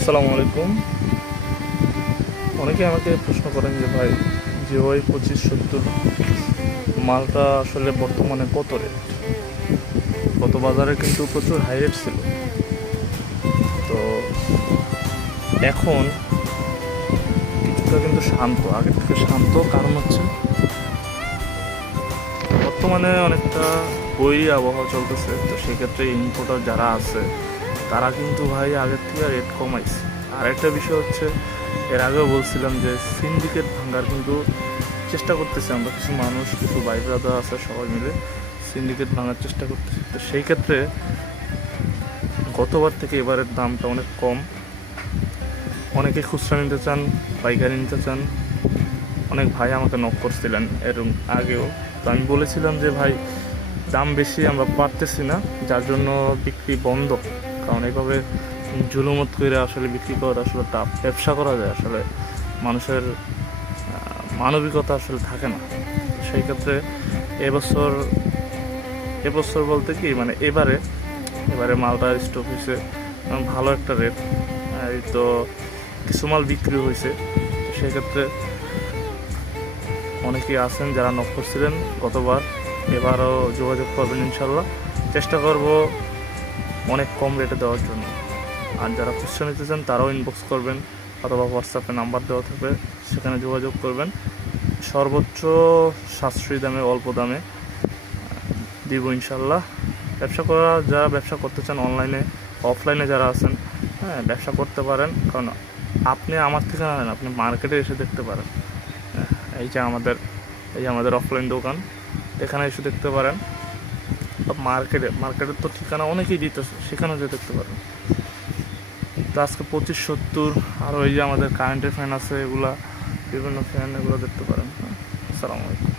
আসসালামু আলাইকুম। অনেকে আমাকে প্রশ্ন করেন যে ভাই, জিওআই 2570 মালটা আসলে বর্তমানে কত রেট? গত বাজারে কিন্তু প্রচুর হাই রেট ছিল। তো এখন কিছুটা কিন্তু শান্ত, আগের থেকে শান্ত। কারণ হচ্ছে বর্তমানে অনেকটা বই আবহাওয়া চলতেছে। তো সেক্ষেত্রে ইম্পোর্টার যারা আছে তারা কিন্তু ভাই আগের থেকে রেট কমাইছে। আর একটা বিষয় হচ্ছে, এর আগেও বলছিলাম যে সিন্ডিকেট ভাঙার কিন্তু চেষ্টা করতেছি আমরা, কিছু মানুষ, কিছু ভাই ব্রাদার আছে, সবাই মিলে সিন্ডিকেট ভাঙার চেষ্টা করতেছি। তো সেই ক্ষেত্রে গতবার থেকে এবারের দামটা অনেক কম। অনেকে খুচরা নিতে চান, পাইকারি নিতে চান। অনেক ভাই আমাকে নক করছিলেন এর আগেও। তো আমি বলেছিলাম যে ভাই, দাম বেশি, আমরা পারতেছি না, যার জন্য বিক্রি বন্ধ। কারণ এইভাবে জুলুমত করে আসলে বিক্রি করা আসলে টাফ। ব্যবসা করা যায়, আসলে মানুষের মানবিকতা আসলে থাকে না। সেই ক্ষেত্রে এবছর এবছর বলতে কি, মানে এবারে এবারে মালটা স্টক হয়েছে ভালো একটা রেট। এই তো কিছু মাল বিক্রি হয়েছে। তো সেক্ষেত্রে অনেকেই আছেন যারা নক করছিলেন গতবার, এবারও যোগাযোগ করবেন ইনশাল্লাহ। চেষ্টা করব অনেক কম রেটে দেওয়ার জন্য। আর যারা খুচরা নিতে চান তারাও ইনবক্স করবেন, অথবা হোয়াটসঅ্যাপে নাম্বার দেওয়া থাকবে, সেখানে যোগাযোগ করবেন। সর্বোচ্চ সাশ্রয়ী দামে, অল্প দামে দিব ইনশাল্লাহ। যারা ব্যবসা করতে চান অনলাইনে, অফলাইনে যারা আছেন, হ্যাঁ, ব্যবসা করতে পারেন। কারণ আপনি আমার থেকে না, আপনি মার্কেটে এসে দেখতে পারেন। এই যে আমাদের অফলাইন দোকান, এখানে এসে দেখতে পারেন। মার্কেটের তো ঠিকানা অনেকেই দিতেছে, সেখানেও যেয়ে দেখতে পারেন। তো আজকে 2570, আর ওই যে আমাদের কারেন্টের ফ্যান আছে, এগুলা বিভিন্ন ফ্যান, এগুলো দেখতে পারেন। আসসালামু আলাইকুম।